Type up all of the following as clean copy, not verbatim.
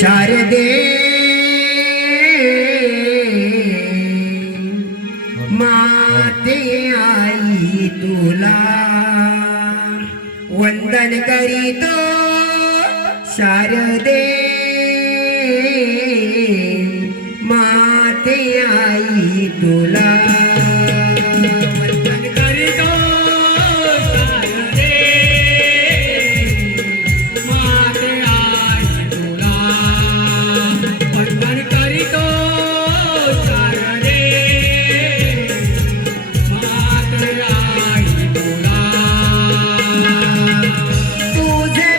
शारदे माते आई तुला वंदन करीतो शारदे माते आई तुला वंदन करीतो शारदे माते आई तुला वंदन करीतो शारदे माते आई तुला तुझे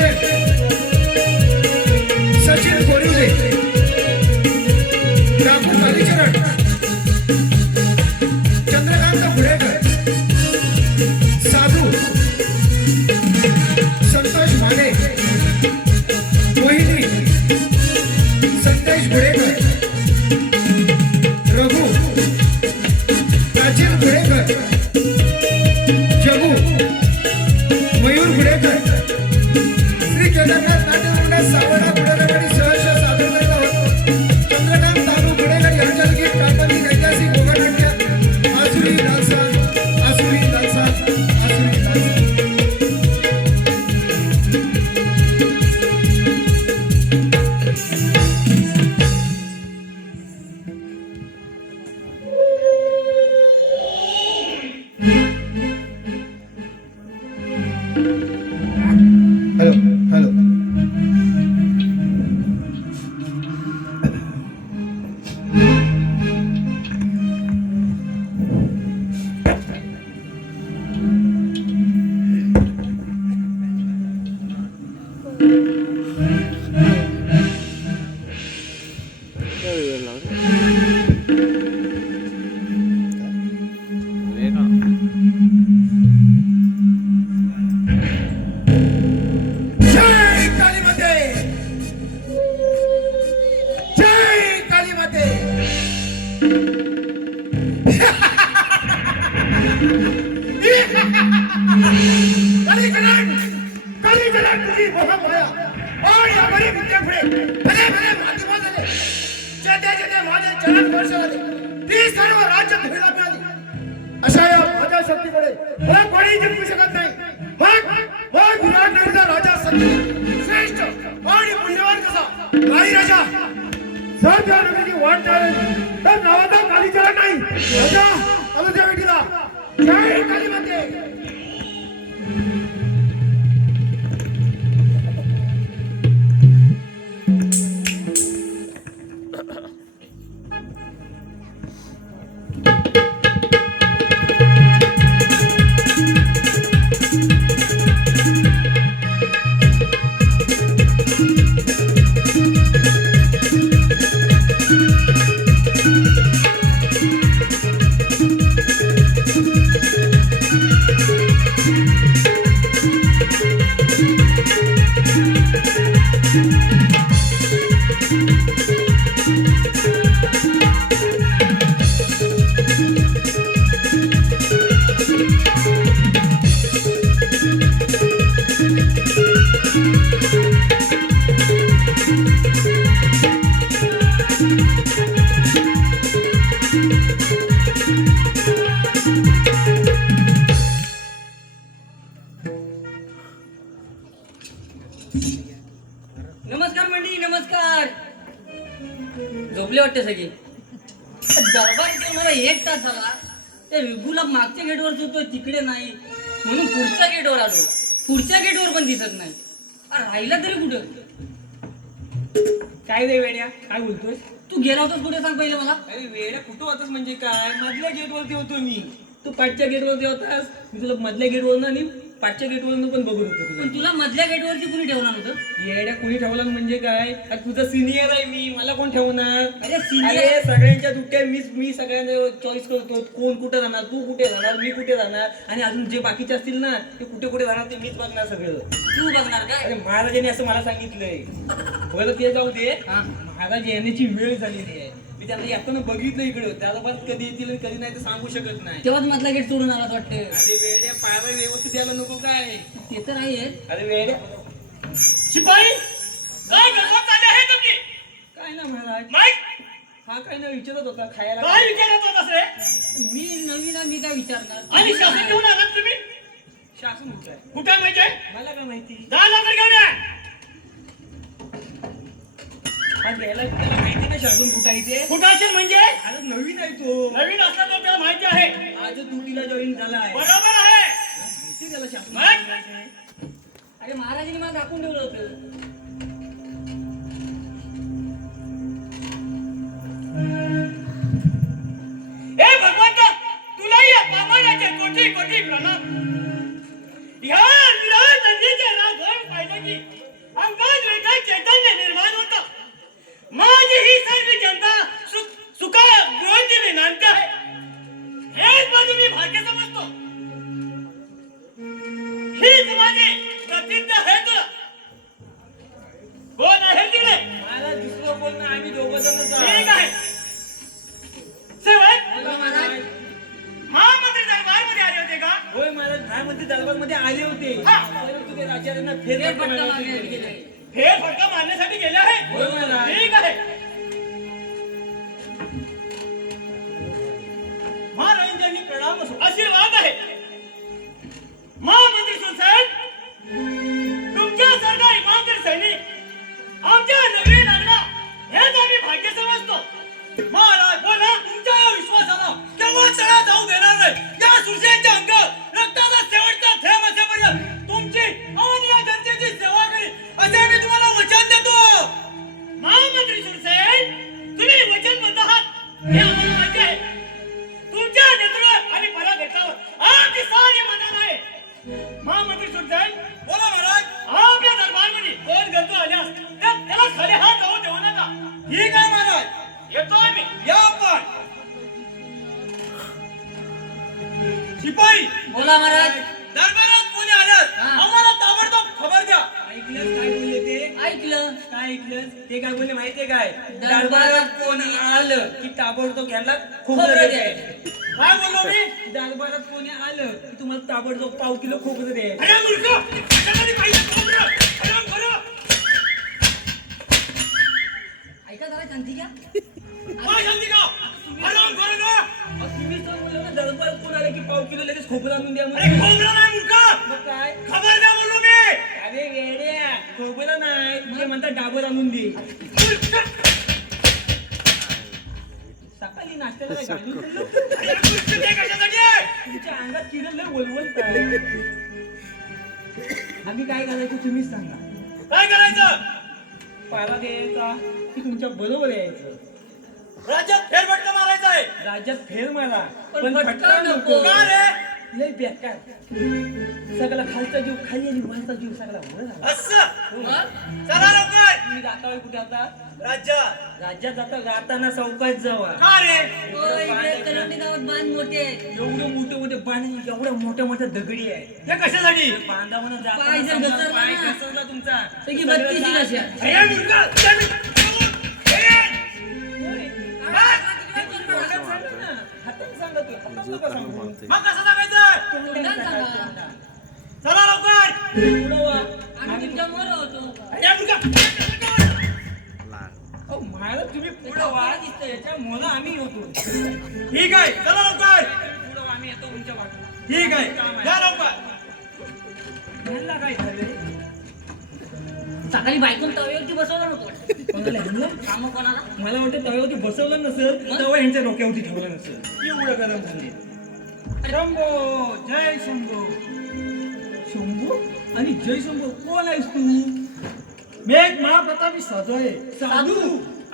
फाउंडेशन सचिन कोरिवले, रामू कालीचरण, चंद्रकांत घुडेकर, साधू, संतोष माने, मोहिनी, संदेश घुडेकर, रघु, प्राचीन घुडेकर, जगू, मयूर घुडेकर, श्री केदारनाथ नाट्यमंडळ सावळा बुडालेवाडी सहर्ष सादर करत आहोत. चंद्रकांत तानू घुडेकर यांच्या गीत काल्पनिक ऐतिहासिक गोगनाट्य आसुरी लालसा, आसुरी लालसा, आसुरी लालसा. हॅलो हॅलो जय काली माते, जय काली माते. कालीचरण तुझी मोहमाया और या बरी विद्या पुढे भले भले माध्यम झाले. जेथे जेथे माझे चरण स्पर्श झाले ती सर्व राज्य धुळीला मिळाली. अशा या माझ्या शक्तीकडे मला कोणी जिंकू शकत नाही. मग विराट नगरीचा राजा सत्य श्रेष्ठ आणि पुण्यवान कसा काही राजा जर त्या नगरीची वाट चालेल तर नावाचा कालीचरण नाही राजा अयोध्या भेटीला. जय काली माते. नमस्कार मंडळी, नमस्कार. झोपले वाटते सगळे. दरबार इथे मला 1 तास झाला. ते विभूला मागच्या गेटवर होतो तिकडे नाही म्हणून पुढच्या गेटवर आलो. पुढच्या गेटवर पण दिसत नाही. राहिला तरी कुठं? काय रे वेड्या, काय बोलतोय? तू गेला होतास कुठे सांग पहिले मला. अरे वेड्या कुठं होतास म्हणजे काय? मधल्या गेट वरती होतो मी. तू पाठच्या गेटवरती होतास. मी तुला मधल्या गेट वरनं आणि पाठच्या गेट वरनं पण बघत होतो पण तुला. तुला मधल्या गेटवरती कुणी ठेवणार होतं? येड्या कोणी ठेवला म्हणजे काय? अरे तुझा सिनियर आहे मी, मला कोण ठेवणार? अरे senior- अरे सगळ्यांच्या दुट्ट्या मी सगळ्यांना चॉईस करतो. कोण कुठे राहणार, तू कुठे राहणार, मी कुठे राहणार आणि अजून जे बाकीचे असतील ना ते कुठे कुठे राहणार ते मीच बघणार सगळं. तू बघणार काय? अरे महाराजांनी असं मला सांगितलंय. बरं ते जाऊ दे. हा. महाराज येण्याची वेळ झालेली आहे. मी त्यांना येताना बघितलं इकडे. त्याला पण कधी येतील आणि कधी नाही ते सांगू शकत नाही. तेव्हाच मधला गेट सोडून आलाच वाटतं. अरे वेड्या पायाला व्यवस्थित यायला नको काय? ते तर आहे. अरे वेड्या शिपाई काय गडबड चालली आहे तुमची? काय ना महाराज, माईक हा काय ना विचारत होता खायला काय विचारत होतास रे? मी नवीन आहे, मी काय विचारणार? आणि शासन घेऊन आलात तुम्ही? शासन कुठं आहे? कुठे आहे माहिती आहे? मला काय माहिती? जा लवकर घेऊन या. हा घ्यायला त्याला माहिती ना शासन कुठं आहे ते? कुठं असेल म्हणजे? अरे नवीन आहे तो. नवीन असला तर त्याला माहिती आहे. आज ड्युटीला जॉईन झाला आहे. बरोबर आहे. माहिती त्याला शासन मग? कुठं आहे ते? अरे महाराजांनी मला दाखवून ठेवलं होतं. हे भगवंत तुलाही या पावनाचे कोटी कोटी प्रणाम. ह्या विराट नदीचे राघव पाहिजे की भाग्य समजतो. हीच माझी प्रतिज्ञा आहे तुला. कोण आहे तिकडे? मला दुसरं कोण नाही, आम्ही दोघं जणच आहोत. ठीक आहे. सेवक, बोला महाराज. महामंत्री दरबारमध्ये आले होते का? होय महाराज, न्यायमंत्री दरबारमध्ये आले होते. हा. परंतु ते राजांना फेरफटका फेरफटका मारण्यासाठी गेले. फेरफटका मारण्यासाठी गेले आहे. होय महाराज. ठीक आहे. महाराजांनी प्रणाम असो, आशीर्वाद आहे. महामंत्री सुलतान, तुमच्यासारखा इमानदार सैनिक आमच्या नगरी लागला हेच आम्ही भाग्य समजतो. महाराज बोला. तुमच्या या विश्वासाला केव्हा तळा जाऊ देणार नाही. या सुरसेनच्या अंग रक्ताचा शेवटचा थेंब असेपर्यंत तुमची आणि या जनतेची सेवा करी असे आम्ही तुम्हाला वचन देतो. महामंत्री सुरसेन, तुम्ही वचनबद्ध आहात हे आम्हाला माहिती आहे. तुमच्या नेतृत्व आणि पराक्रमावर आमची सारी मदत आहे. महामंत्री सुरसेन, बोला महाराज. आपल्या दरबारमध्ये कोण गर्द आल्यास त्याला खाली हात जाऊ देऊ नका. ठीक आहे महाराज, येतो आम्ही. या आपण. शिपाई, बोला महाराज. दरबारात कोणी आल्यास हा. आम्हाला ताबडतोब खबर द्या. ऐकलंस काय बोलले ते? ऐकलं. काय ऐकलंस? ते काय बोलले माहितीये काय? दरबारात दरबारात कोणी आलं की ताबडतोब यांना खोबरं खोबरं द्यायचं. काय बोललो मी? दरबारात कोणी आलं की तुम्हाला ताबडतोब पाव किलो खोबरं द्यायचं. अरे मूर्ख, कशासाठी पाहिजे खोबरं? अरे बरं. ऐका जरा शांती घ्या. काय शांती का? अरे बरं ना. अहो, तुम्हीच तर बोलले ना, दरबारात कोण आलं की पाव किलो लगेच खोबरं आणून द्या अरे म्हणून. खोबरं नाही मूर्ख. मग काय? खबर द्या बोललो मी. अरे वेड्या, खोबरं नाही, ते म्हणतात डाबर आणून दे. सकाळी नाश्त्याला काय घालून दिलं? अरे मूर्ख, ते कशासाठी आहे? तुमच्या अंगात किरण लय वलवलत आहे. आम्ही काय करायचं तुम्हीच सांगा. काय करायचं? पाला द्यायचा की तुमच्या बरोबर यायचं. राज्यात फेरफटका मारायचा आहे. राज्यात फेर मारा पण पण फटका फटका नको. नको. का रे? लय बेकार. सगळा खालचा जीव खाली आणि वरचा जीव सगळा वर आला. असं. मग चला लवकर. तुम्ही जाता कुठे आता? राज्यात. राज्यात जाता, जाताना चौकात जावा. का रे? इकडे कलोनी गावात बांध मोठे आहेत. एवढे मोठे मोठे बांध, एवढ्या मोठ्या मोठ्या दगडी आहे. हे कशासाठी? बांधा म्हणून पाय जर जाताना घसरला पाय ना. घसरला तुमचा. सगळी सगळं बत्तीसी जा- कशी आहे? अरे मूर्ख, हातात सांगा ना. हातात सांगा तू. हातात नका सांगू. मग कसं सांगायचं? तोंडात सांगा. चला लवकर. पुढं वा. आम्ही तुमच्या मोर होतो. अरे मूर्ख. अहो, मला तुम्ही पुढं वा. याच्यामुळं आम्ही होतो. ठीक आहे, चला लवकर. पुढं वा, आम्ही येतो तुमच्या वाटून. ठीक आहे, या लवकर. ह्यांना काय झालंय? सकाळी बायकून तव्यावरती बसवलं नव्हतं. कोणाला ह्यांना? काम कोणाला? मला वाटतं तव्यावरती बसवलं नसेल, तवा ह्यांच्या डोक्यावरती ठेवलं नसेल. एवढं गरम झाले. शंभो, जय शंभो. शंभो आणि जय शंभो, कोण आहेस तू? मी एक महाप्रतापी साधू आहे. साधू.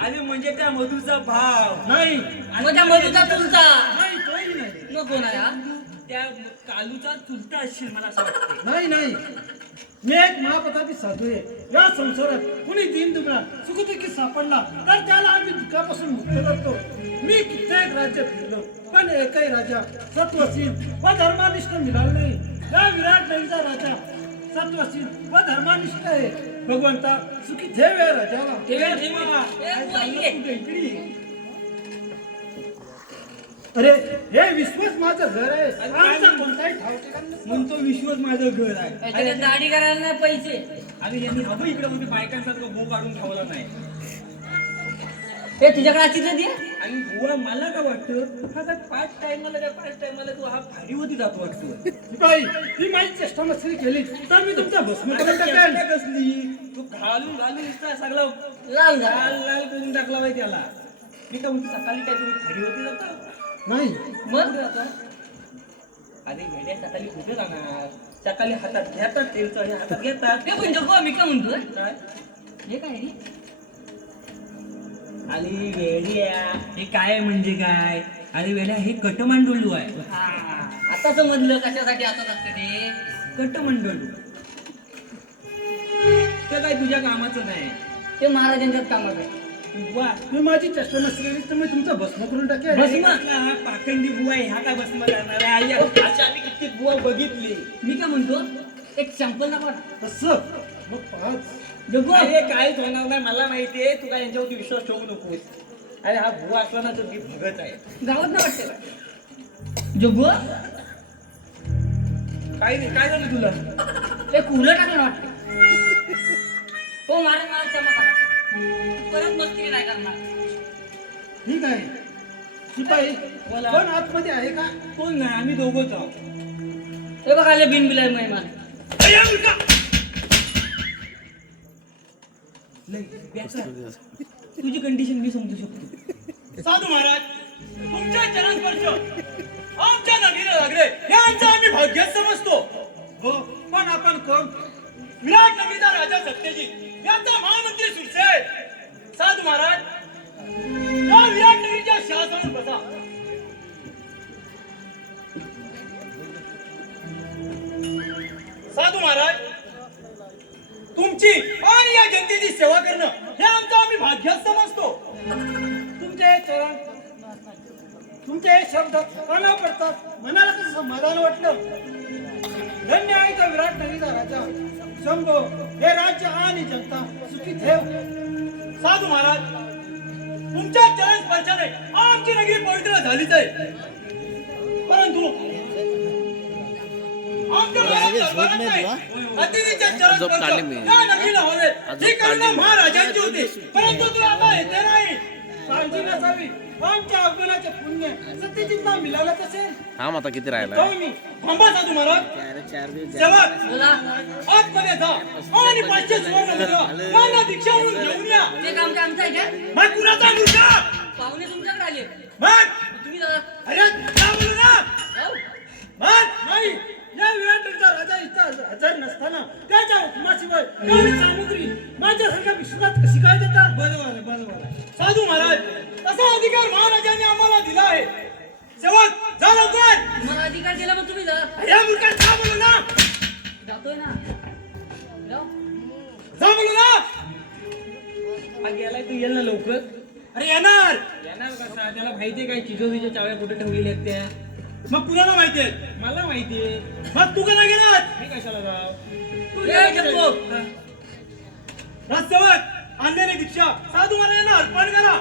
अरे म्हणजे त्या मधूचा भाव. नाही मग त्या मधूचा तुमचा नाही तोही नाही नको ना या. त्या कालूचा चुलता असशील मला असं वाटतं. नाही नाही मी एक महाप्रतापी साधू आहे. या संसारात कुणी दीन दुबळा सुखदुःखी सापडला तर त्याला आम्ही दुःखापासून मुक्त करतो. मी कित्येक राज्य फिरलो पण एकही राजा सत्वशील व धर्मानिष्ठ मिळाला नाही. या विराट नगरीचा राजा सत्वशील व धर्मानिष्ठ आहे. भगवंता सुखी ठेव या राजाला. ठेवा, ठेवा. ए, बुवा, ये. कुठे इकडे ये. अरे हे विश्वच माझं घर आहे. आमचं कोणताही ठाव ठिकाण नसतं. म्हणतो विश्वच माझं घर आहे. त्याच्याकडे दाढी करायला नाही पैसे. आणि यांनी हवं इकडे म्हणजे बायकांसारखं गो काढून ठेवला नाही. हे तुझ्याकडे आचितलं दे. आणि बुवा मला काय वाटतं, हा काय पाच टायमाला तू हा भाडीवरती जातो वाटतो. शिपाई ही माझी चेष्टा मस्करी केली तर मी तुमच्या भस्म करून टाकेल. चेष्टा कसली? तू घालून घालून नुसता सगळा लाल जा. लाल लाल करून टाकला पाहिजे त्याला. मी काय म्हणतो, सकाळी काय तुम्ही भाडीवरती जाता? नाही मग कुठे जाता? अरे वेड्या, सकाळी कुठे जाणार? सकाळी हातात घेतात तेलचं आणि हातात घेतात. ते पण जगू मी काय म्हणतो काय? हे काय रे? अरे वेड्या, हे काय म्हणजे काय? अरे वेड्या, हे कटमांडोलू आहे. हा, आता समजलं कशासाठी हातात असते ते. कटमंडोलू. ते काय तुझ्या कामाचं नाही. ते महाराजांच्याच कामात आहे. बुवा तुम्ही माझी चेष्टा नसली केली तर मी तुमचं भस्म करून टाकेल. भस्म? हा पाखंडी बुवा आहे, ह्या काय भस्म करणार आहे? आई अशी आम्ही किती बुवा बघितली. मी काय म्हणतो एक सॅम्पल दाखवा ना. असं मग पाच जग्गू अरे काहीच होणार नाही, मला माहितीये तू काय यांच्यावरती विश्वास ठेवू नकोस. अरे हा बुवा असला ना तर ती भगत आहे. गावात ना वाटते का जग्गू काही नाही, काय झालं तुला? ते कुलं टाकलं वाटतं. हो मारे मला चमक आला. परत मस्ती नाही करणार. ठीक आहे. शिपाई बोला. कोण आतमध्ये आहे का? कोण नाही, आम्ही दोघंच आहोत. हे बघा आले बिनबिलाय मेहमान. अरे मुलगा, लय, बेकार. तुझी कंडिशन मी समजू शकतो. साधू महाराज, तुमच्या चरणस्पर्श आमच्या नगरीला लागले हे आमचं आम्ही भाग्य समजतो. हो पण आपण कोण? विराट नगरीचा राजा सत्यजित याचा महामंत्री सुरसेन. साधू महाराज, या विराट नगरीच्या शासनावर बसा. साधू महाराज, तुमची आणि या जनतेची सेवा करणं हे आमचं आम्ही भाग्यच समजतो. तुमचे चरण तुमचे शब्द काना पडतात. मनाला कसं समाधान वाटलं. धन्य आहे तो विराट नगरीचा राजा शंभो. हे राज्य आणि जनता सुखी ठेव. साधू महाराज, तुमच्या चरण स्पर्शाने आमची नगरी पवित्र झालीच आहे. परंतु आमच्या दरबारात नाही, अतिथीच्या चरण स्पर्श या नगरीला हवेत ही करुणा महाराजांची होती. परंतु तुला आता येते नाही. काळजी नसावी. आमच्या आगमनाचे पुण्य सत्यजितला मिळालं असेल. हा आता किती राहिला तो मी थांबा साधू महाराज. सेवक, बोला आतमध्ये जा आणि 500 सुवर्ण मुद्रा यांना दीक्षा म्हणून घेऊन या. ते काम काय आमचं आहे का? मग कुणाचा मुलगा? पाहुणे तुमच्याकडे आले. मग तुम्ही जा. अरे जा बोलू ना. जाऊ. मग नाही. या विराट नगरीचा राजा इथं हजर नसताना त्याच्या हुकुमाशिवाय एवढी सामुग्री माझ्यासारख्या विश्वात कशी काय देतात? बरोबर आहे, बरोबर आहे. साधू महाराज, तसा अधिकार महाराजांनी आम्हाला दिला आहे. सेवक, जा लवकर. तुम्हाला अधिकार दिला मग तुम्ही जा. या मुलगा जा बोलू ना. जातोय ना. जाऊ. जा बोलू ना. हा गेलाय तू येईल ना लवकर. अरे येणार. येणार कसा? त्याला माहितीये काय चिजोरीच्या चाव्या कुठे ठेवलेल्या आहेत त्या? मग कुणाला माहितीये? मला माहितीये. मग तू कसा गेलास? मी कशाला जाऊ? ए, जग्गू. हा. राजसेवक, आणलेली दीक्षा साधू मला यांना अर्पण करा.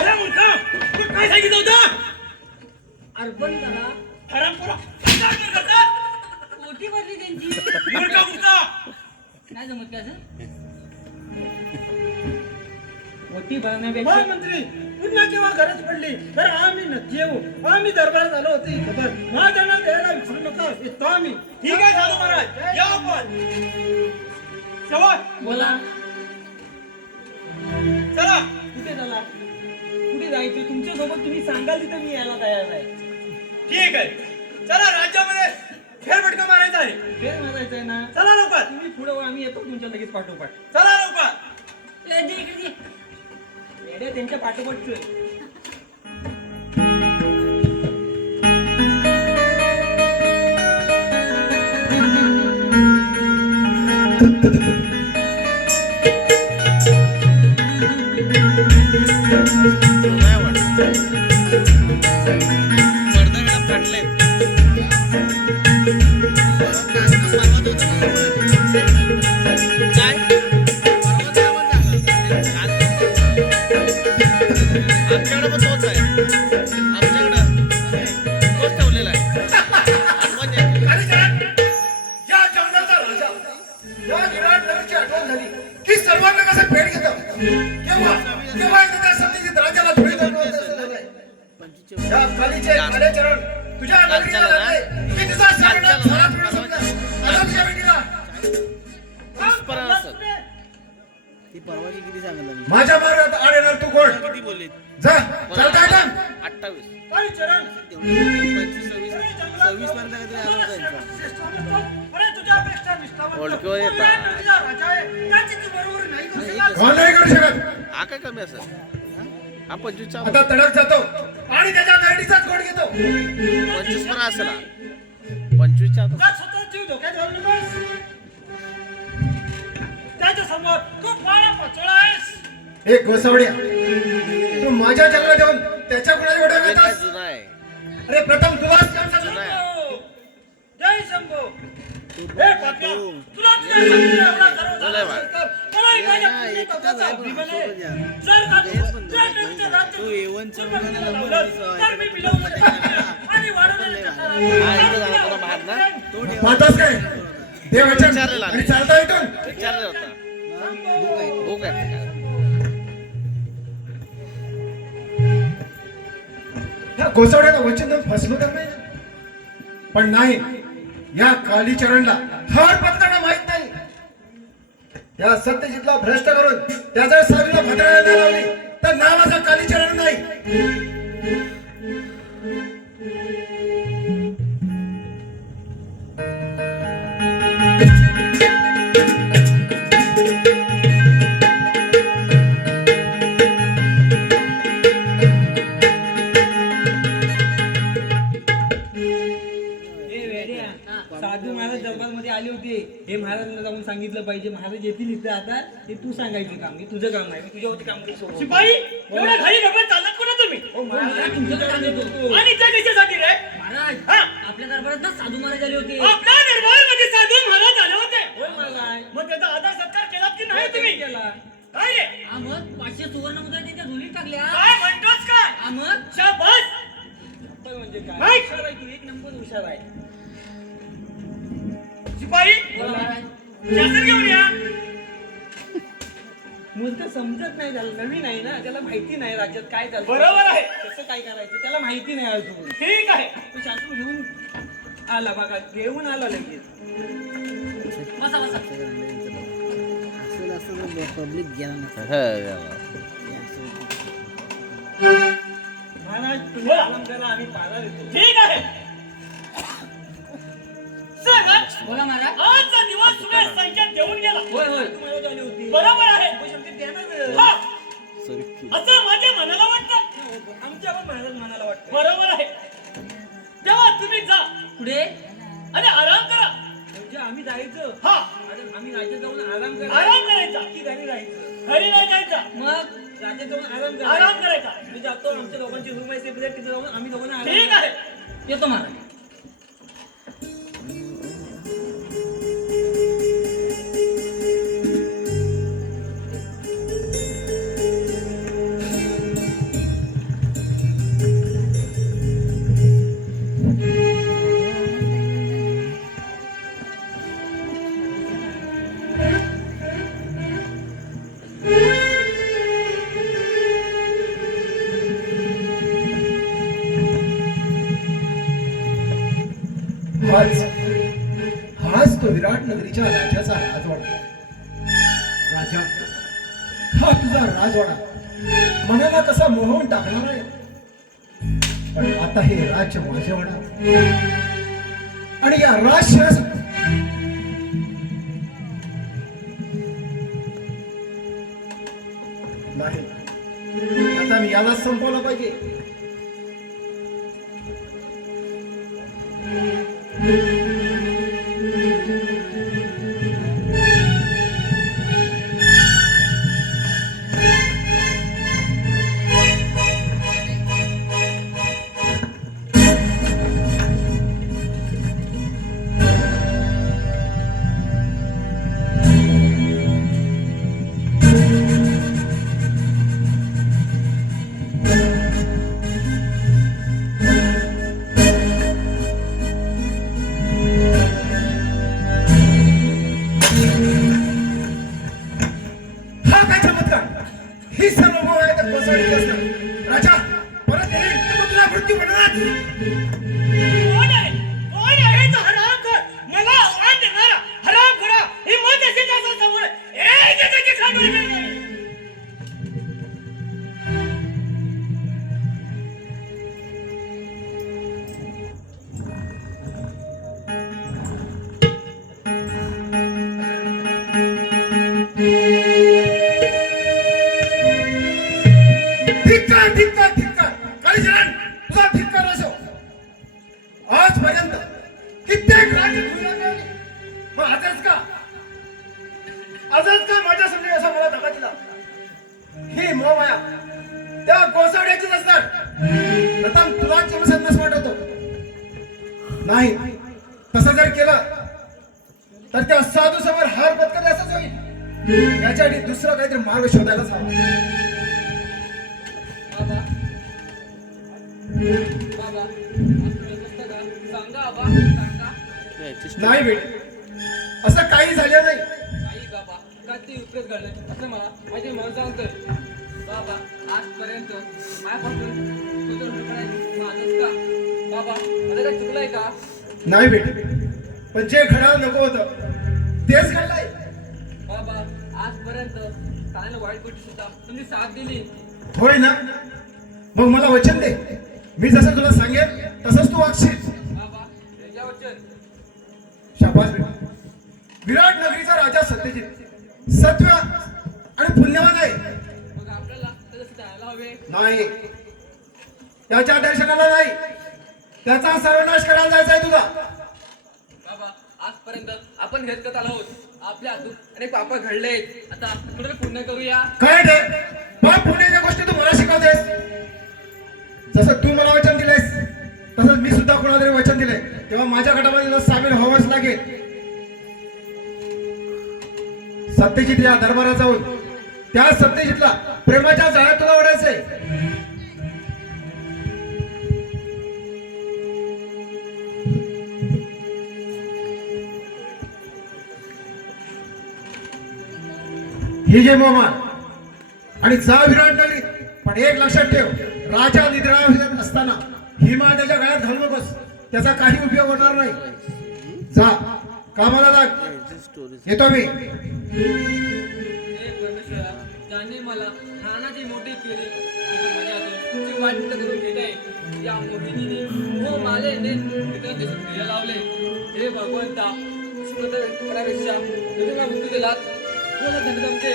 अरे मूर्खा, तू काय सांगितलं होतं? अर्पण करा. हरामखोरा, काय अर्पण करतात? कोठी भरली त्यांची. मूर्खा. नाही जमत काय असं? मोठी भरण्यापेक्षा महामंत्री पुन्हा केव्हा गरज पडली तर आम्ही नक्की येऊ. आम्ही दरबारात आलो होती खबर. महाजनांना द्यायला विसरू नका. येतो आम्ही. ठीक आहे साधू महाराज, या आपण. सेवक, बोला. चला. कुठे झाला? कुठे जायचं? तुमच्या सोबत तुम्ही सांगाल तिथं मी यायला तयार आहे. ठीक आहे. चला, राज्यामध्ये फेरफटका मारायचा आहे. फेर मारायचंय ना? चला लवकर. तुम्ही पुढे वा, आम्ही येतो तुमच्या लगेच पाठोपाठ. चला लवकर. ए, दे इकडे दे. येड्या त्यांच्या पाठोपाठच. नाही वाटत पडदा फाटले. काय आमच्याकडे पण तोच आहे. आमच्याकडे तोच ठेवलेला आहे. आठवण येते. आणि जरा या जंगलाचा राजा या विराट नगरची आठवण झाली की सर्वांना कसं भेट घेतो. केव्हा एकदा त्या सत्यजित राजाला भेट या खालीचे खाले चरण तुझ्या नगरीला लागले की तुझा शरणा झाला थोडा समजा. आता तुझ्या भेटीला माझ्या मार्गात आड येणार तू कोण? किती बोलली? जा चालता का? 28 काही चरण 25 26 पर्यंत काहीतरी आलं होतं यांचं. अरे तुझ्यापेक्षा निष्ठावान ओळखीवर येतात. विराट नगरीचा राजा आहे. त्याची तू बरोबर नाही करू शकत. कोण नाही करू शकत. हा काय कमी असेल? हा 25 चा आता तडक जातो आणि त्याच्या नरडीचाच गोड घेतो. 25 पण असेल हा. 25 चा तुझा स्वतः जीव धोक्यात घालू नकोस. त्याच्या एक गोसावड्या तू माझ्या जन्म देऊन त्याच्या गुणाची वडा नवीन आहे, घेतोस. जुना आहे. अरे प्रथम तुलाच जुना आहे. जय शंभो हे पाटला तुला तुझ्या शक्तीला एवढा गर्व बोला झाला बाळ. असेल तर मलाही माझ्या पुण्यकथाचा अभिमान आहे. जर का तुझ्या देवीचं राज्य सुरुवातीला लावलं, तर मी बिलवलेले आणि वाढवलेले हा, इथं झाला तुला मार ना. पाहतोस काय देवाच्या विचारलेला आणि नाही. चालता इथून विचारलं होता. भूक आहे का? ह्या गोसावड्याला वचन देऊन फसलो तर नाही ना? पण नाही या कालीचरणला हर पत्करणं माहित नाही. या सत्यजितला भ्रष्ट करून त्याच्या सारीला भद्रायला लावली तर नावाचा कालीचरण नाही. साधू महाराज दरबार मध्ये आले होते. हे महाराजांना जाऊन सांगितलं पाहिजे. महाराज येतील इथे आता. हे तू सांगायचं काम. हे तुझं काम नाही. मी तुझ्यावरती काम करू शकतो. शिपाई एवढ्या घाई गप्पा चालत कोणा तुम्ही हो महाराज तुमचं काम येतो. आणि त्या कशासाठी रे महाराज हा? आपल्या दरबारात ना साधू महाराज आले होते. आपल्या दरबारमध्ये साधू महाराज आले होते. होय महाराज. मग त्याचा आदर सत्कार केला की नाही तुम्ही केला. काय रे हा मग 500 सुवर्ण मुद्रा त्याच्या झोलीत टाकल्या. काय म्हणतोस काय हा मग शाबास पण म्हणजे काय माहित? हुशार आहे तू. एक नंबर हुशार आहे. शिपाई बोला महाराज. शासन घेऊन या मुलगा समजत नाही. त्याला नवीन आहे ना. त्याला माहिती नाही राज्यात काय चालतं. बरोबर आहे कसं काय करायचं त्याला माहिती नाही अजून. ठीक आहे तो शासन घेऊन आला बघा. घेऊन आला लगेच. बसा बसा. महाराज तुम्ही बोला. आराम करा. आम्ही पारा देतो. ठीक आहे सहज बोला महाराज. आजचा दिवस तुम्ही संख्येत देऊन गेला होय होय. महाराज आले होते. बरोबर आहे हो, शेवटी देणार. हा असं माझ्या मनाला वाटतं आमच्या पण महाराज मनाला वाटतं. बरोबर आहे तेव्हा तुम्ही जा पुढे आणि आराम करा म्हणजे आम्ही जायचं. हा अरे आम्ही राज्यात जाऊन आराम करायचा. आराम करायचा की घरी राहायचं. घरी नाही जायचं मग राज्यात जाऊन आराम करायचा. आराम करायचा मी जातो. आमच्या दोघांची रूम आहे सेपरेट. तिथे जाऊन आम्ही दोघांना आराम ठीक आहे येतो महाराज. हाच तो विराट नगरीच्या राजाचा राजवाडा. राजा हा तुझा राजवाडा मनाला कसा मोहून टाकणार आहे. पण आता हे राज्य माझ्यावाडा आणि या राजशिरास नाही. आता मी याला संपवलं पाहिजे. हा काय चमत्कार. ही सर्व गोळ आहे तर कोसळीची असणार. राजा परत येईल तर तुझा मृत्यू होणार. कोण आहे तो हरामखोर मला आव्हान देणारा हरामखोरा हिम्मत असेल त्याच्या समोर त्याची खांडोळी करणार. धिक्कार धिक्कार धिक्कार. कालीचरण तुझा धिक्कार असो. आजपर्यंत कित्येक राज्य तुला मिळाली. मग आजच का माझ्या समजे असा मला धक्का दिला. ही मोहमाया त्या गोसाड्याचीच असणार. प्रथम तुला चिमसन्नस वाटतो नाही. तसं जर केलं तर त्या साधू समोर हार पत्करले असंच होईल. याच्यासाठी दुसरा काहीतरी मार्ग शोधायलाच हवा. बाबा बाबा सांगा आबा सांगा. नाही बेट, असं काही झालं नाही. नाही बाबा का ते विपरीत घडलं असं मला माझे मन सांगतं. बाबा आजपर्यंत माझ्यापासून तुझं माझंच का बाबा मला काय चुकलंय का? नाही बेट, पण जे घडायला नको होतं तेच घडलंय. बाबा आजपर्यंत चांगलं वाईट गोष्टी सुद्धा तुम्ही साथ दिली. होय ना, मग मला वचन दे, मी जसं तुला सांगेन तसंच तू वागशील. बाबा त्याच्या वचन. शाबास बेटा. विराट नगरीचा राजा सत्यजित सत्व आणि पुण्यवान आहे. मग आपल्याला तसं जायला हवे. नाही, त्याच्या दर्शनाला नाही, त्याचा सर्वनाश करायला जायचा आहे तुला. बाबा आजपर्यंत आपण घेत करत आलो आहोत. आपल्या हातून अनेक पाप घडले. आता थोडं पुण्य करूया. काय रे बाप, पुण्याच्या गोष्टी तू मला शिकवतेस. जसं तू मला वचन दिलेस तसंच मी सुद्धा कोणाला तरी वचन दिले, तेव्हा माझ्या गटामध्ये सामील व्हावंच लागेल. सत्यजित या दरबारात जाऊन त्या सत्यजितला प्रेमाच्या जाळ्यात तुला ओढायचंय. ही जे मोहमान आणि जा विराट नगरी. पण एक लक्षात ठेव, राजा निद्रा असताना हिमा त्याच्या गळ्यात घालू नकोस, त्याचा काही उपयोग होणार नाही. जा कामाला लाग. येतो मी. हे परमेश्वरा ज्याने मला लहानाची मोठी केली माझ्या हातून तुझी वाट करून घेत आहे. या मोहिनीने व मालेने इतर देशात क्रिया लावले. हे भगवंता करापेक्षा तुझ्या मृत्यू दिलात तुला धन जमते.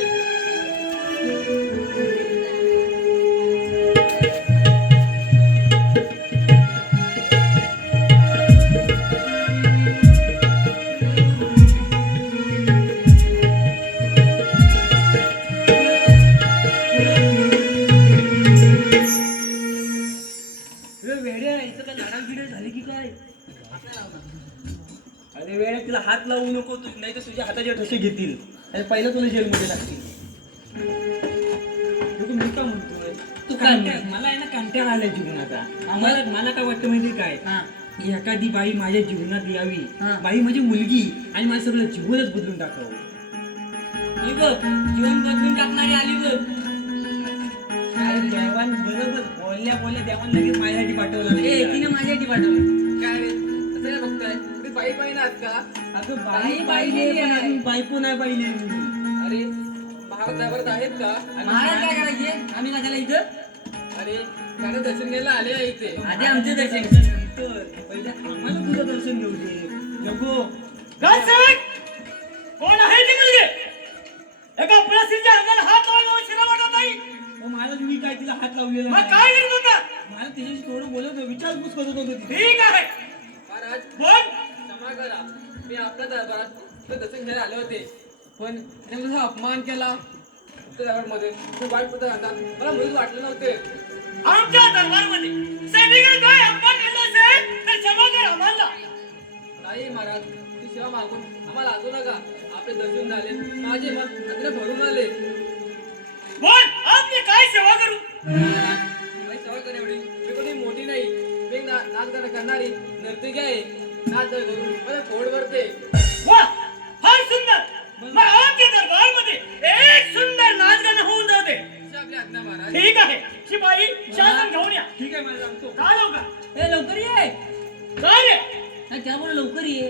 अरे वेळ तिला हात लावू नको, नाही तर तुझ्या हाताचे ठसे घेतील आणि पहिलं तुला जेलमध्ये टाकतील. मी का म्हणतोय तू काय मला आहे ना कंटाळा आलाय जीवनाचा. मला काय वाटतं माहिती काय, एखादी बाई माझ्या जीवनात यावी, बाई माझी मुलगी, आणि माझं सगळं जीवनच बदलून टाकावं. ही बघ जीवन बदलून टाकणारी आली बघ. काय देवान बरोबर बोलल्या देवान लगेच माझ्यासाठी पाठवलं. ए तिने माझ्यासाठी पाठवलं. काय रे असं काय बघताय? तुम्ही बाई पाहिनात का? अगं बाई बाई पाहिलेली आहे. अजून बायको नाही पाहिली. अरे महाराज दरबारात आहेत का? महाराज काय करायचे? आम्ही कशाला इथं? अरे त्यानं दर्शन घ्यायला आले आहे इथे. आधी आमचे दर्शन पहिले आम्हाला तुझं दर्शन घेऊ दे. नको काय सांग? कोण आहे ती मुलगी? एका प्रसिद्ध अंगाला हात लावून शिरा वाटत नाही. मला मी काय तिला हात लावलेला मग नाही. काय करत होता? मला तिच्याशी थोडं बोलत होतो, विचारपूस करत होतो तिथे. ठीक आहे, महाराज बोल. क्षमा करा. मी आपल्या दरबारात तुझं दर्शन घ्यायला आले होते, पण त्याने तुझा अपमान केला. तुझ्या दरबारमध्ये तू वाईट पद्धत आणतात मला मुळीच वाटलं नव्हते. आमच्या दरबारमध्ये सैनिकांनी काय अपमान केला असेल तर क्षमा कर आम्हाला. नाही महाराज, ती सेवा मागून आम्हाला आजू नका. आपले दर्शन झाले, माझे मन अजून भरून आले. बोल, आम्ही काय सेवा करू? काही सेवा कर एवढी. मी कोणी मोठी नाही, मी नाच गाणं करणारी नर्तकी आहे. नाच गाणं करून मला पोट भरते. वा, फार सुंदर. मग आमच्या दरबारमध्ये एक सुंदर नाच गाणं होऊन जाते. अशी आपली आज्ञा महाराज. ठीक आहे, शिपाई शासन घेऊन या. ठीक आहे मला सांगतो. काय लवकर? ए लवकर ये. काय रे? नाही त्यामुळे लवकर ये.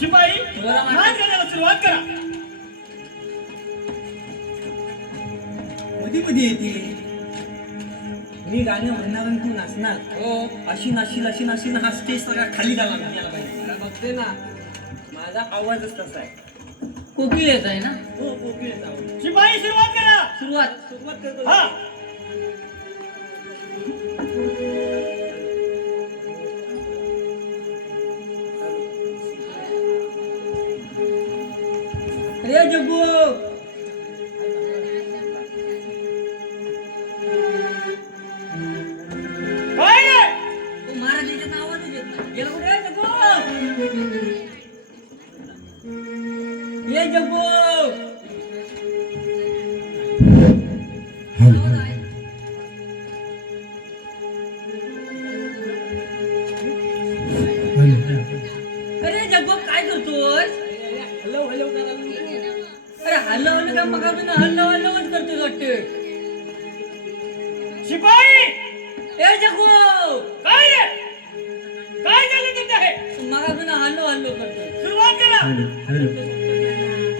शिपाई नाच गाण्याला सुरुवात करा. कधी येते मी गाणं म्हणणार आणि तू नाचणार. हो अशी नाशील हा स्टेज सगळा खाली झाला आपल्याला पाहिजे. मला बघते ना, माझा आवाजच तसा आहे. कोकिळ येत आहे ना. हो कोकिळेचा आवाज. शिपाई सुरुवात करा. सुरुवात करतो. हा. का मगापासून हल्लवच करतोय वाटते. शिपाई ए जगू काय रे काय झालं तुमचं हे मगापासून हल्लो करतोय. सुरुवात करा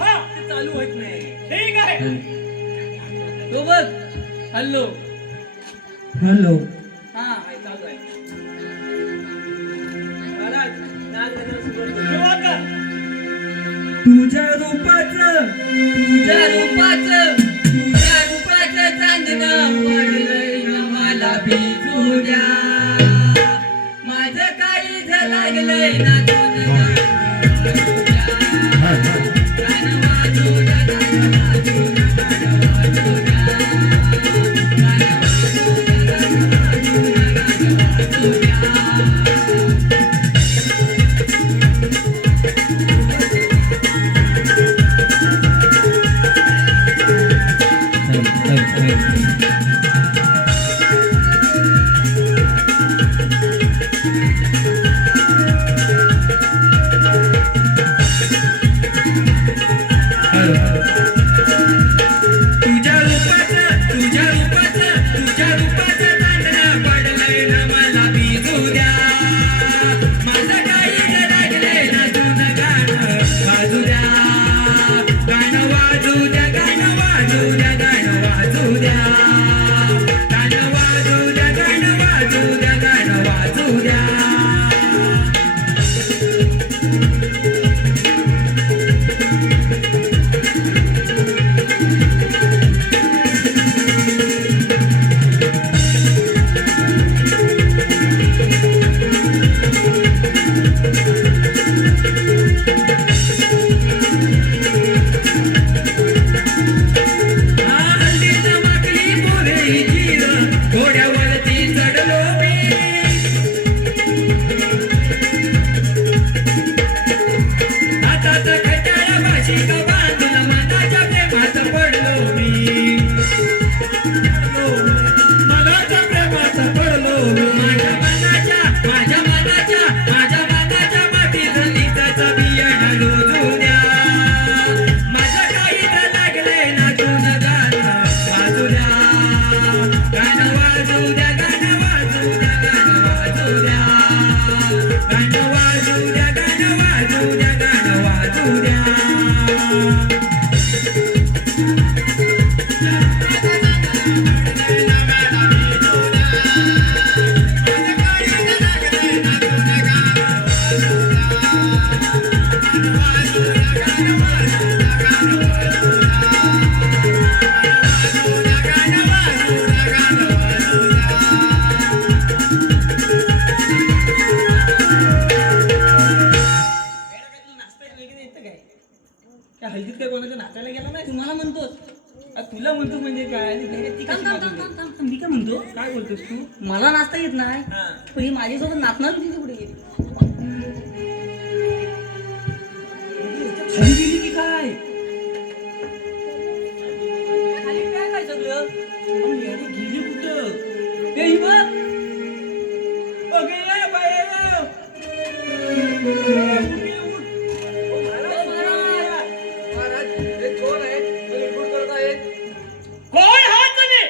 हा ते चालू होत नाही. ठीक आहे तो बघ हल्लो. हॅलो हा चालू आहे. महाराज नाच गाणं सुरू करू. सुरुवात कर तुझ्या रूपाचं चांदणं पडलंय न मला भिजू द्या. माझं काळीज लागलंय ना तुझं गाणं वाजू द्या. गाणं वाजू द्या, गाणं वाजू द्या, गाणं वाजू द्या, गाणं वाजू द्या, गाणं वाजू द्या. त्या हल्दीत काय कोणाच्या नाचायला गेला नाही. तुम्हाला म्हणतोस. तुला म्हणतो म्हणजे काय आणि direct ती कशी नाचवते? मी काय म्हणतो काय बोलतोस तू? मला नाचता येत नाही हा. पण ही माझ्यासोबत नाचणार होती ती पुढे गेली. खाली गेली की काय? खाली काय सगळं अहो, यारी गेली कुठं? हे ही बघ. ओ, गेल्या बाया. उठ, उठ. ओ, महाराज. महाराज, हे कोण आहे? मला गुड करत आहेत. कोण आहात तुम्ही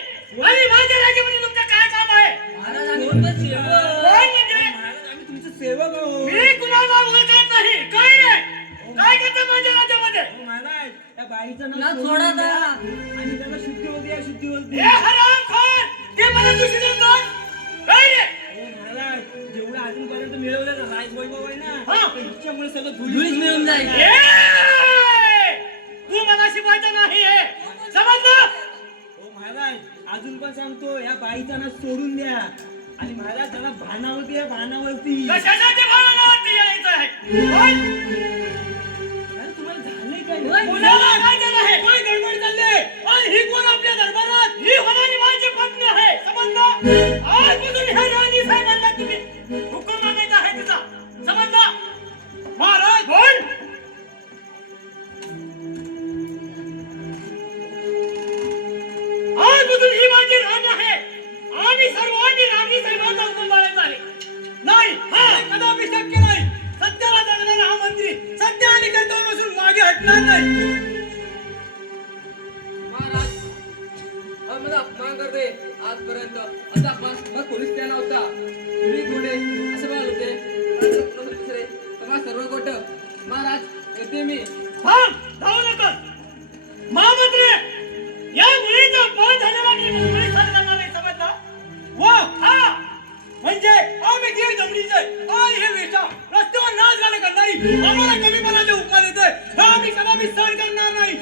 आणि माझ्या राज्यामध्ये तुमचं काय काम आहे महाराज आम्ही तुमचे सेवक. कोण म्हणजे महाराज, आम्ही तुमचे सेवक आहोत. मी कुणाला ओळखत नाही काय रे काय करता माझ्या राज्यामध्ये ओ, महाराज, त्या बाईचं ना नाव सोडा सोडून द्या. आता. आणि त्याला शुद्धी होती या शुद्धी होती. हे हरामखोर ते मला दूषित करतात काय रे ओ, महाराज, जेवढं अजूनपर्यंत मिळवलं ना राजवैभव आहे ना, हा. ते हिच्यामुळे सगळं धुळीच मिळून जाईल. ए! तू मला शिकवायचं नाही हे समजलं ओ महाराज, अजून पण सांगतो या बाईचा ना सोडून द्या. आणि महाराज त्याला भानावरती आहे, भानावरती. कशासाठी भावनावरती यायचं आहे कोण? अरे, तुम्हाला झालंय काय? होय. कोणाला राहायचं नाही काय गडबड चालले आणि ही कोण आपल्या दरबारात ही होणारी माझी पत्नी आहे समजलं आजपासून ह्या राणी साहेबांना तुम्ही हुकूम मागायचा आहे तिचा समजलं महाराज बोल आजपासून ही माझी राणी आहे आणि सर्वांनी राणी साहेबांचा हुकूम पाळायचा आहे नाही हा कदापि शक्य नाही सत्याला जगणारा हा मंत्री सत्य आणि कर्तव्यापासून मागे हटणार नाही आता मग पोलीस त्याला होता तुम्ही गोडे असे म्हणाल होते दुसरे तुम्हा सर्व गोट महाराज येते मी थांब, जाऊ नका. महामंत्री, या मुलीचा पाय झालेला की मुली सहन करणार नाही समजला? हा, म्हणजे आम्ही दीड जमडीचे आणि हे वेशा रस्त्यावर नाच गाणं करणारी आम्हाला कमीपणाचे उपमा देतोय, हा आम्ही कदापि सहन करणार नाही.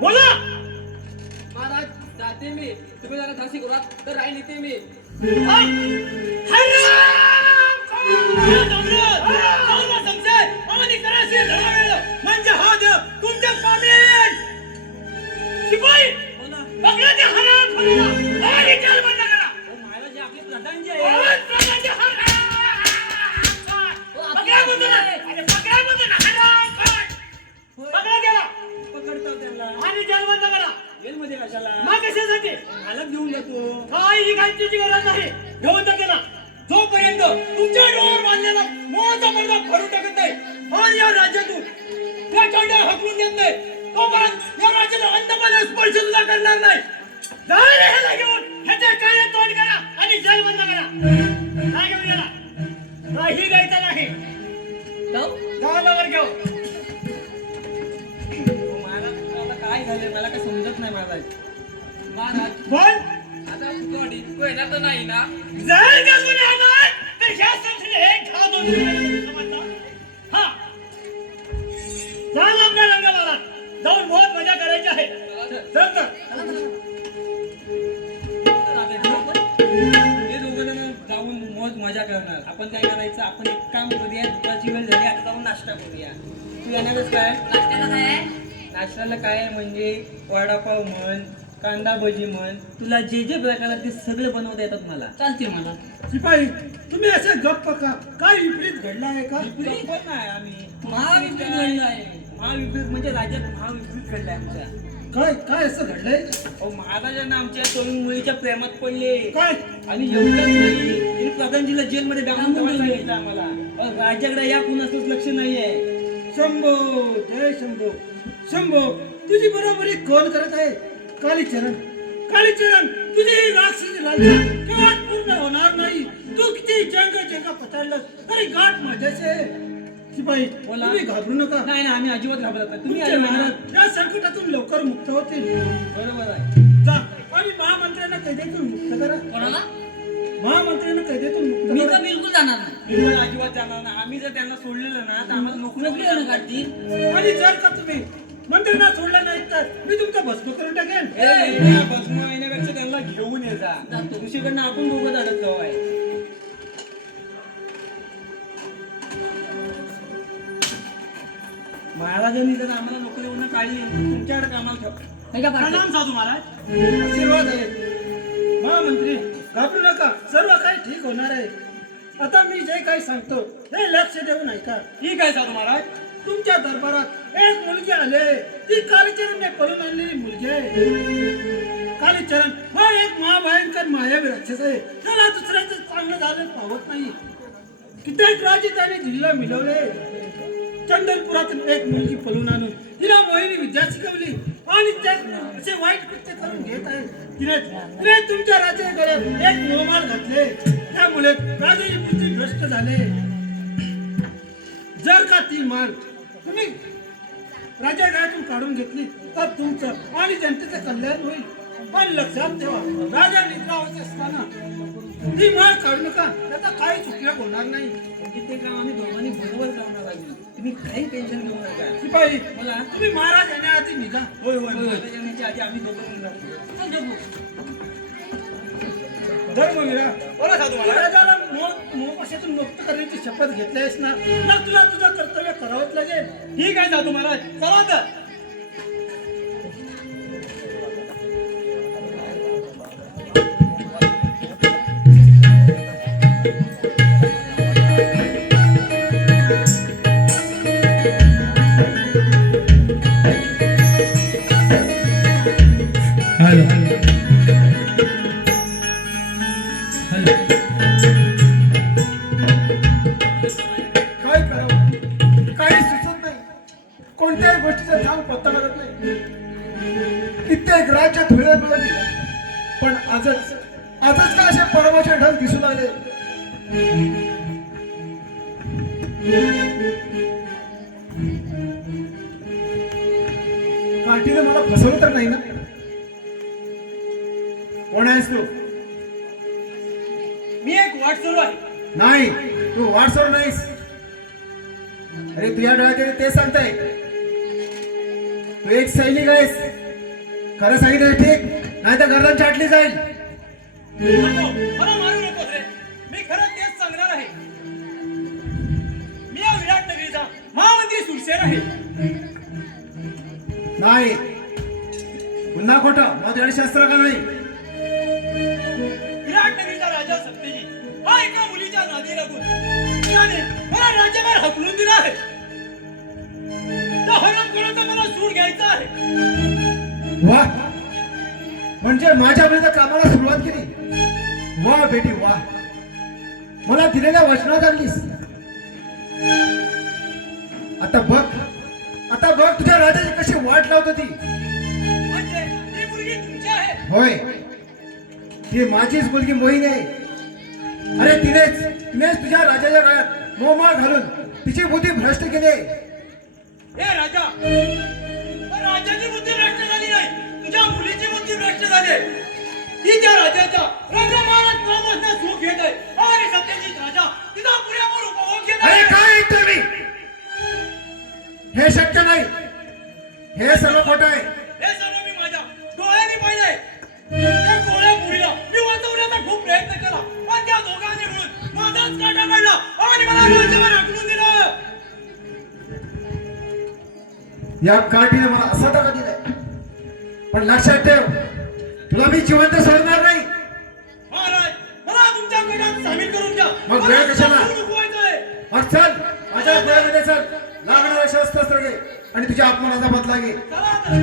बोला. महाराज जाते मी तुम्ही जरा झाशी घरात तर राहील इथे मी म्हणजे हा देव तुमच्या पामेल शिपाई पकडा ते हराम खोरीला आणि जेल बंद करा. महाराज आपले प्रधान जे आवाज प्रधानचे हराम पकडा बोलतो ना, अरे पकडा बोलतो ना, हराम खोर. पकडा त्याला पकडतात त्यांना आणि जेल बंद करा. जेलमध्ये कशाला मग कशासाठी? अलग घेऊन जातो. काही घालण्याची गरज नाही. घेऊन टाके ना. जोपर्यंत तुमच्या डोळ्यावर बांधलेला मोहाचा पडदा फाडून टाकत नाही आणि या राज्यातून या चांड्या हकलून देत नाही तोपर्यंत या राज्याला अंतपणे स्पर्श सुद्धा करणार नाही. जा रे ह्याला घेऊन ह्याच्या काळे तोंड करा आणि जेल बंद करा. काय घेऊन गेला? काही घ्यायचं नाही. जा लवकर घेऊ. महाराज मला काय झालं मला काय समजत नाही महाराज. महाराज बोल. आता गोडी कोयना तर नाही ना जर का कोणी आला तर ह्या संस्थेने हे घा दोन समजला? हा, चाल आपल्या रंगाला जाऊन बहुत मजा करायची आहे. चल तर. हे दोघं जण जाऊन मौज मजा करणार. आपण काय करायचं आपण एक काम करूया दुपारची वेळ झाली आता जाऊन नाश्ता करूया. तू येणारच काय? नाश्त्याला काय आहे? नाश्त्याला काय आहे म्हणजे वडापाव म्हण कांदा भजी म्हण तुला जे जे प्रकार ते सगळे बनवता येतात मला. चालते मला. शिपाई तुम्ही असे गप्प का काय विपरीत घडला आहे का? विपरीत पण नाही आम्ही महाविपरीत घडलं आहे. महाविपरीत म्हणजे राज्यात महाविपरीत घडलाय आमच्या. काय काय असं घडलंय? अहो महाराजांना आमच्या तरुण मुलीच्या प्रेमात पडले काय आणि एवढंच नाही तिने प्रधानजीला जेलमध्ये डांबून ठेवायला सांगितलं आम्हाला. अहो, राज्याकडे या कुणाचंच लक्ष नाहीये. शंभो जय शंभो. शंभो तुझी बरोबरी कोण करत आहे? कालीचरण कालीचरण तुझी ही राक्षसी लालसा केव्हा पूर्ण होणार नाही. तू किती जंग पताडलं तरी गाठ माझ्याशी आहे. शिपाई बोला. तुम्ही घाबरू नका. नाही नाही आम्ही अजिबात घाबरत नाही. तुम्ही तुमचे आले ना. महाराज या संकटातून लवकर मुक्त होतील. बरोबर आहे. जा आणि महामंत्र्यांना कैदेतून मुक्त करा. कोणाला? महामंत्र्यांना कैदेतून मुक्त मी करा. तर बिलकुल जाणार नाही. मी पण अजिबात जाणार नाही. आम्ही जर त्यांना सोडलेलं ना तर आम्हाला नोकरी नोकरी देणं काढतील. आणि जर का तुम्ही मंत्र्यांना सोडलं नाही तर मी तुमचं भस्म करून टाकेन. भस्म येण्यापेक्षा त्यांना घेऊन ये जा. दुसरीकडनं आपण दोघं अडत जाऊ आहे. महाराजांनी जर आम्हाला नोकरीवरून काढली तर तुमच्याकडे कामाला ठेव. नाही का पाटील? प्रणाम साधू महाराज. आशीर्वाद आहे. महामंत्री घाबरू नका सर्व काही ठीक होणार आहे. आता मी जे काही सांगतो हे लक्ष देऊन ऐका. ठीक आहे साधू महाराज. तुमच्या दरबारात एक मुलगी आले. ती कालीचरणने पळून आणलेली मुलगी आहे. कालीचरण हा एक महाभयंकर मायावी राक्षस आहे. त्याला दुसऱ्याचं चांगलं झालं पावत नाही. कित्येक राज्य त्याने जिल्हा मिळवले. चंदनपुरातून एक मुलगी पळून आणून तिला मोहिनी विद्या शिकवली आणि ते असे वाईट कृत्य करून घेत आहे. तिने तुमच्या राजाच्या गळ्यात एक मोहमाल घातले. त्यामुळे राजाची बुद्धी भ्रष्ट झाले. जर का ती माल तुम्ही राजा गळ्यातून काढून घेतली तर तुमचं आणि जनतेचं कल्याण होईल. पण लक्षात ठेवा राजा निद्रावस्थेत असताना ती माल काढू नका. त्याचा काही उपयोग होणार नाही. म्हणजे ते काम आम्ही दोघांनी बरोबर करणार आहोत. तुम्ही काही टेन्शन घेऊ नका. शिपाई मला तुम्ही महाराज येण्याआधी निघा. होय होय महाराज येण्याच्या आधी आम्ही दोघं निघणार. चल जपू. धर्मवीरा बोला साधू महाराज. राजाला मोहपाशातून मुक्त करण्याची शपथ घेतलीस ना मग तुला तुझं कर्तव्य करावंच लागेल. ठीक आहे साधू महाराज. चला तर. काय करावं काही सुचत नाही. कोणत्याही गोष्टीचा थांब पत्ता लागत नाही. कित्येक राज्य राज्यात धुळे मिळाली. पण आजच का असे परमाचे ढग दिसू लागले? काठीने मला फसवलं तर नाही ना? कोण आहेस तू? मी एक वाटसरू आहे. नाही, तू वाटसर नाहीस. अरे तुझ्या डोळ्यात ते सांगताय. तू एक सैनिक आहेस. खरं सांगितलं ठीक, नाही तर गर्दन चाटली जाईल. नको, मला मारू नकोस रे. मी खरं तेच सांगणार आहे. मी या विराट नगरीचा महामंत्री सुरसेन आहे. नाही, पुन्हा खोटं. मग तुझ्याकडे शस्त्र का नाही? विराट नगरीचा राजा सत्यजी हा एका मुलीच्या नादी लागून त्याने मला राज्यभर हकलून दिला आहे. त्या हरामखोराचा मला सूड घ्यायचा आहे. वा, म्हणजे माझ्या विरुद्ध कामाला सुरुवात केली. वा बेटी वा, मला दिलेल्या वचनात आणलीस. आता बघ तुझ्या राजाची कशी वाट लावत होती. म्हणजे ही मुलगी तुमची आहे. होय, ती माझीच मुलगी मोहिनी आहे. अरे तिनेच तुझ्या राजाच्या काळात मोहमाळ घालून तिची बुद्धी भ्रष्ट केली आहे. हे राजा, पण राजाची बुद्धी भ्रष्ट झाली नाही, तुझ्या मुलीची बुद्धी भ्रष्ट झाली आहे. ती त्या राजाचा रंगमाळात काम असण्यास सुख घेत आहे आणि सत्यजित राजा तिचा पुरेपूर उपभोग घेत अरे आहे. काय ऐकतोय मी? हे शक्य नाही. हे सर्व खोटं आहे. हे सर्व मी माझ्या डोळ्यांनी पाहिलंय. त्या गोळ्या मुलीला मी वाचवण्याचा खूप प्रयत्न केला, पण त्या दोघांनी मिळून माझाच काटा काढला आणि मला राज्यावर हकलून दिलं. या काठीने मला असा धक्का दिलाय. पण लक्षात ठेव, तुला मी जिवंत सोडणार नाही. महाराज, मला तुमच्या गटात सामील करून घ्या. मग वेळ कशाला? मला सूड उगवायचंय. मग चल, माझ्या डोळ्यामध्ये चल. लागणारं शस्त्र घे आणि तुझ्या अपमानाचा बदला घे. चला आता.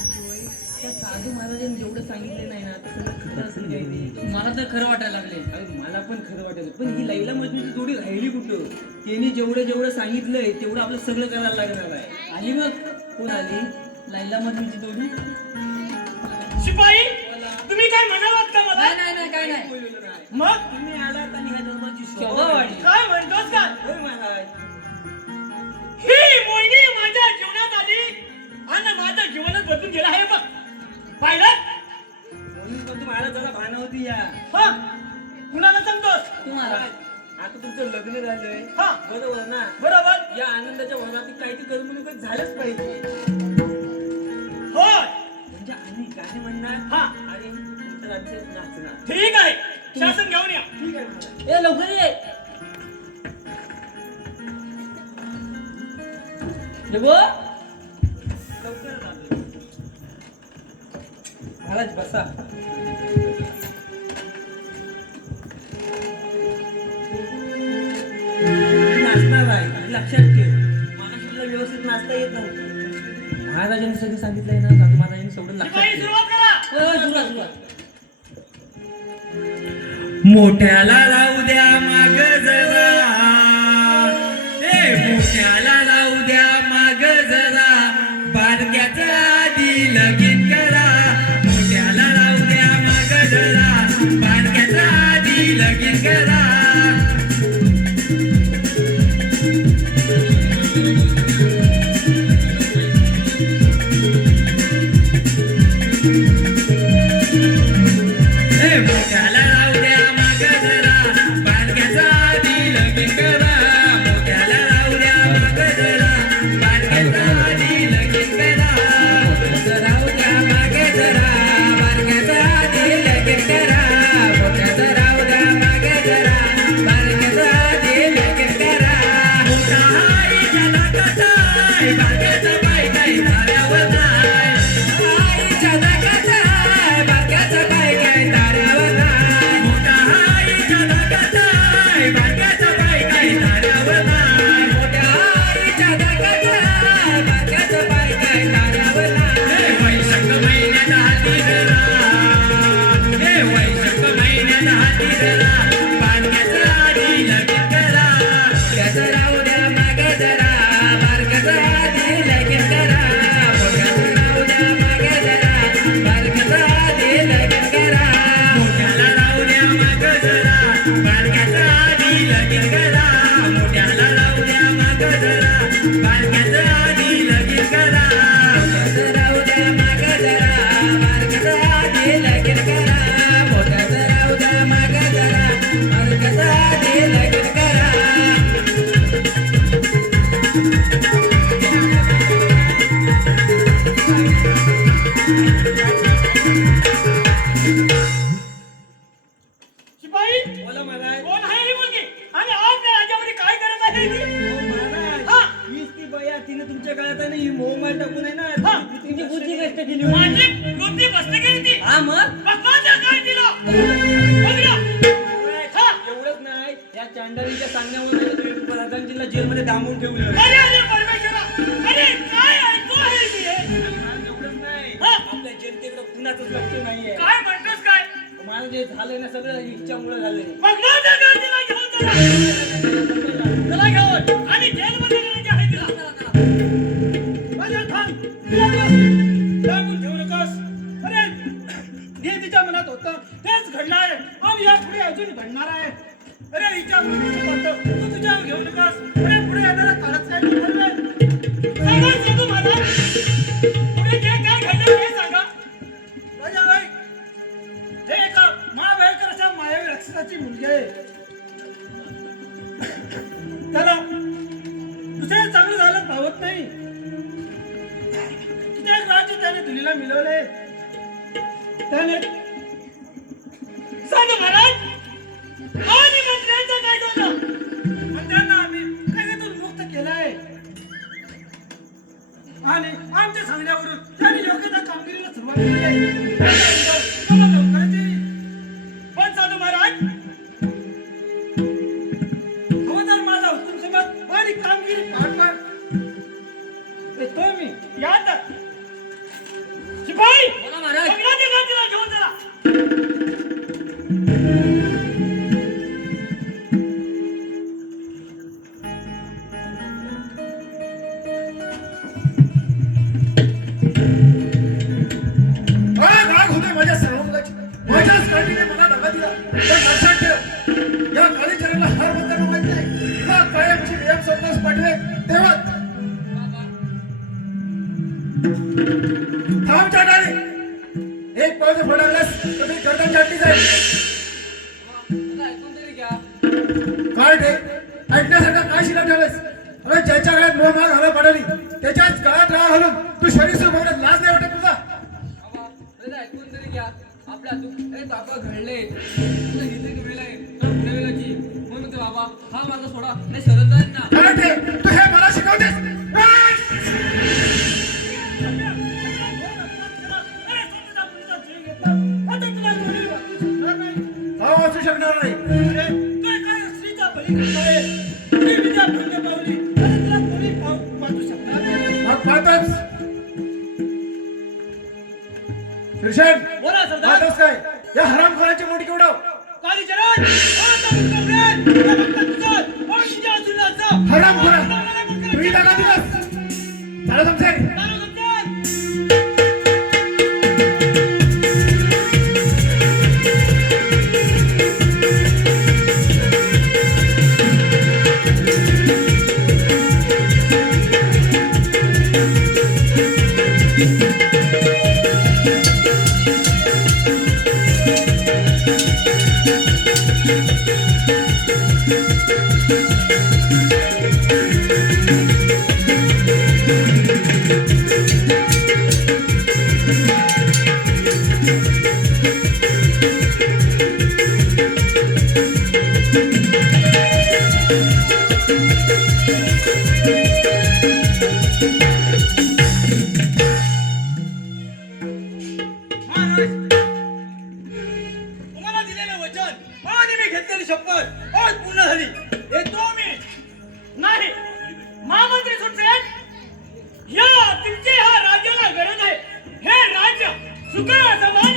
साधू महाराजांनी जेवढं सांगितलं नाही ना तसं खरं असेल काय ते. मला तर खरं वाटायला लागले. मला पण खरं वाटायचं, पण ही लैला मजनूची जोडी राहिली कुठं? त्यांनी जेवढं सांगितलंय तेवढं आपलं सगळं करायला लागणार आहे. आली बघ, कोण आली? लैला मजनूची जोडी. शिपाई, तुम्ही काय म्हणालात का मला? नाही काय नाही. मग तुम्ही आलात आणि ह्या जन्माची शोभा वाढली. काय म्हणतोस का? होय महाराज. ही मोहिनी माझ्या जीवनात आली आणि माझं जीवनच बदलून गेलं आहे बघ. पाहिलं? म्हणून पण तुम्हाला जरा भान होती या. हा, कुणाला सांगतोस? तुम्हाला आता तुमचं लग्न झालंय. हा, बरोबर ना? बरोबर. या आनंदाच्या वरात काहीतरी करमणूक झालंच पाहिजे. होय, म्हणजे आम्ही गाणे म्हणणार हा, आणि तुमचं राज्य नाचणार. ठीक आहे. शासन घेऊन या. ठीक आहे महाराज. ए लवकर ये. देवो, लवकर जा. महाराज बसा. नाचणार आहे लक्षात ठेव. मला सुद्धा व्यवस्थित नाचता येत नव्हतं. महाराजांनी सगळं सांगितलंय ना, साधू महाराजांनी सगळं लक्षात शिपाई, ठेव. सुरुवात करा. सुरुवात. मोठ्याला राहू द्या माग जरा, मोठ्याला राहू द्या माग जरा, बारक्याच्या आधी लगीन करा. मोठ्याला राहू द्या माग जरा, बारक्याच्या आधी लगीन करा. मोठ्याला राहू द्या माग जरा, बारक्याच्या आधी लगीन करा. मोठ्याला राहू द्या माग जरा, बारक्याच्या आधी लगीन करा. मोठ्याचं राहू द्या माग जरा, बारक्याच्या आधी लगीन करा. मोठ्याचं राहू द्या माग जरा, बारक्याच्या आधी लगीन करा. मोठा आईच्या नाकात आहे, बारक्याचा बाई काही धाऱ्यावर नाही. आईच्या नाकात आहे, बारक्याचा बाई काही धाऱ्यावर नाही. मोठा आईच्या नाकात आहे, बारक्याचा बाई काही धाऱ्यावर नाही. मोठ्या बारक्याचं आधी लगीन करा मोठ्याचं राहू द्या मागं जरा बारक्याचं आधी लगीन करा मोठ्याचं राहू द्या मागं जरा बारक्याचं आधी लगीन करा शिपाई बोला महाराज. कोण आहे ही मुलगी आणि आपल्या राज्यामध्ये काय करत आहे ती? हा. हीच ती बया, तिने तुमच्या काळात आहे ना, ही मोहमाय टाकून आहे ना, हा. तुमची बुद्धी नष्ट केली होती. माझी बुद्धी बसली गेली ती. हा मग भगवानच्या काय तिला? बघला. हा. एवढंच नाही, या चांडालीच्या सांगण्यामुळे तुम्ही प्रधानजीला जेलमध्ये डांबून ठेवलं. अरे अरे परमेश्वरा, अरे काय ऐकू आहे ती हे? एवढंच नाही, हा. आपल्या जनतेकडे कुणाचंच लक्ष नाहीये. काय म्हणतोस काय? मला जे झालंय ना सगळं इच्छामुळे झालंय. भगवानच्या काय तिला घेऊन चला. चला घेऊन आणि जेलमध्ये गेलेली आहे तिला. माझ्या थांब. तिला बस. दाबून ठेवू नकोस. अरे जे तिच्या मनात होतं तेच घडलं आहे आणि यापुढे अजून घडणार आहे. अरे हिच्या मनात होतं तू तुझ्यावर घेऊ नकोस. अरे पुढे येणारा काळच काय ठरवेल. सांगा साधू महाराज, पुढे जे काय घडलं ते सांगा. राजाबाई, हे एका महाभयंकर अशा मायावी राक्षसाची मुलगी आहे. त्याला दुसरे चांगलं झालं पावत नाही. किती राज्य त्याने धुलीला मिळवले. त्याने साधू महाराज, आणि मंत्र्यांचं काय झालं? मंत्र्यांना आम्ही कैदेतून मुक्त केलं आहे आणि आमच्या सांगण्यावरून त्यांनी योग्य त्या कामगिरीला सुरुवात केली आहे. त्याला लवकरच येईल. पण साधू महाराज, हवं माझा हुकूम समज आणि कामगिरी पार पाड. येतोय मी. या तर. शिपाई, बोला महाराज. भगवानच्या काय तिला घेऊन चला. राग होते माझ्या सर्वांगाची. माझ्याच काठीने मला धक्का दिला. पण लक्षात ठेव, या काळीचरणाला हार बंधन माहित नाही. तुला कायमची नियम संदेश पाठवे तेव्हा थांब चाटाने. एक पाऊल जर फडकलास तर मी गर्दन चाटली जाईल. आता ऐकून तरी घ्या. काय ते ऐकण्यासारखं काय शिला ठेवलंस? अरे ज्याच्या गळ्यात मोह माग घाला पडली त्याच्याच गळ्यात राहा घालून तू शरीर बघण्यात लाज नाही वाटत तुझा? बाबा, अरे ऐकून तरी घ्या. आपल्या अरे बाबा घडले तुला हिंदी मिळालंय तर पुढे गेला की म्हणून ते बाबा हा माझा सोडा नाही शरद जाईल ना. काय ते तू हे मला शिकवतेस? अरे तुझा पुढचा जीव घेतला. आता तुला कोणी वाचू शकणार नाही. हा वाचू शकणार नाही. अरे, तू काय स्त्रीचा बळी घेतोय? ती विद्या भंग पावली. अरे तुला कोणी वाचू शकणार नाही. मग पाहतोच शिरशेन बोला सरदार. पाहतोस काय या हरामखोराची मोठी केवढाव. काली चरण, आता मुक्कामरेन, या भक्ता तुझं, और तुझ्या आशीर्वादाचं. हरामखोरा तू ही दाखा दिलास. चला समजेल. चालू समजेल. तुम्हाला दिलेलं वचन आणि मी घेतलेली शपथ आज पूर्ण झाली. येतो मी. नाही, महामंत्री सुटसेन, या तुमचे ह्या राज्याला गरज आहे. हे राज्य सुखा समाधान